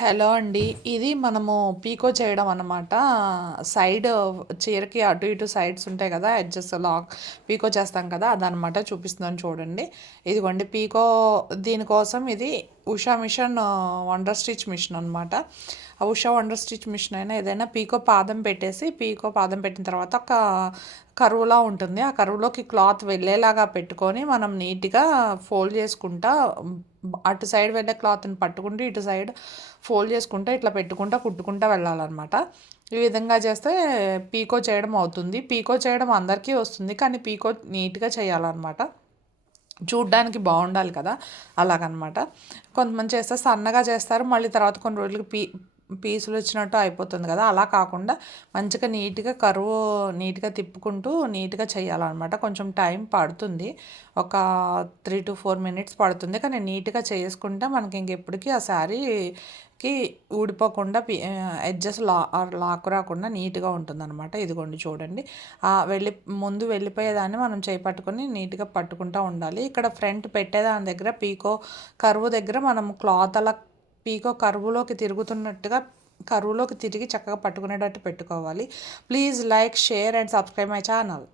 Hello అండి. ఇది మనము పీకో చేయడం అన్నమాట. సైడ్ చీరకి అటు ఇటు సైడ్స్ ఉంటాయి కదా! ఎడ్జెస్ పీకో చేస్తాం కదా! అదనమాట చూపిస్తున్నాను చూడండి. ఇదిగోండి పీకో దీనికోసం ఇది Usha machine wonder stitch machine అనమాట. ఆ ఉషా వండర్ స్టిచ్ మిషన్ అయినా ఏదైనా పీకో పాదం పెట్టేసి పీకో పాదం పెట్టిన తర్వాత ఒక కరువులా ఉంటుంది. ఆ కరువులోకి క్లాత్ వెళ్ళేలాగా పెట్టుకొని మనం నీట్గా ఫోల్డ్ చేసుకుంటా అటు సైడ్ వెళ్ళే క్లాత్ని పట్టుకుంటూ ఇటు సైడ్ ఫోల్డ్ చేసుకుంటా ఇట్లా పెట్టుకుంటా కుట్టుకుంటా వెళ్ళాలన్నమాట. ఈ విధంగా చేస్తే పీకో చేయడం అవుతుంది. పీకో చేయడం అందరికీ వస్తుంది, కానీ పీకో నీట్గా చేయాలన్నమాట. చూడ్డానికి బాగుండాలి కదా, అలాగనమాట. కొంతమంది చేస్తే సన్నగా చేస్తారు, మళ్ళీ తర్వాత కొన్ని రోజులకి పీసులు వచ్చినట్టు అయిపోతుంది కదా, అలా కాకుండా మంచిగా నీట్గా కరువు నీట్గా తిప్పుకుంటూ నీట్గా చేయాలన్నమాట. కొంచెం టైం పడుతుంది, ఒక 3 to 4 minutes పడుతుంది, కానీ నీట్గా చేసుకుంటే మనకి ఇంకెప్పటికీ ఆ శారీకి ఊడిపోకుండా ఎడ్జెస్ లాక్ రాకుండా నీట్గా ఉంటుందన్నమాట. ఇదిగోండి చూడండి, ముందు వెళ్ళిపోయేదాన్ని మనం చేయి పట్టుకొని నీట్గా పట్టుకుంటూ ఉండాలి. ఇక్కడ ఫ్రంట్ పెట్టేదాని దగ్గర పీకో కరువు దగ్గర మనం క్లాత్ అలా పీకో కరువులోకి తిరిగి చక్కగా పట్టుకునేటట్టు పెట్టుకోవాలి. Please like, share and subscribe my channel.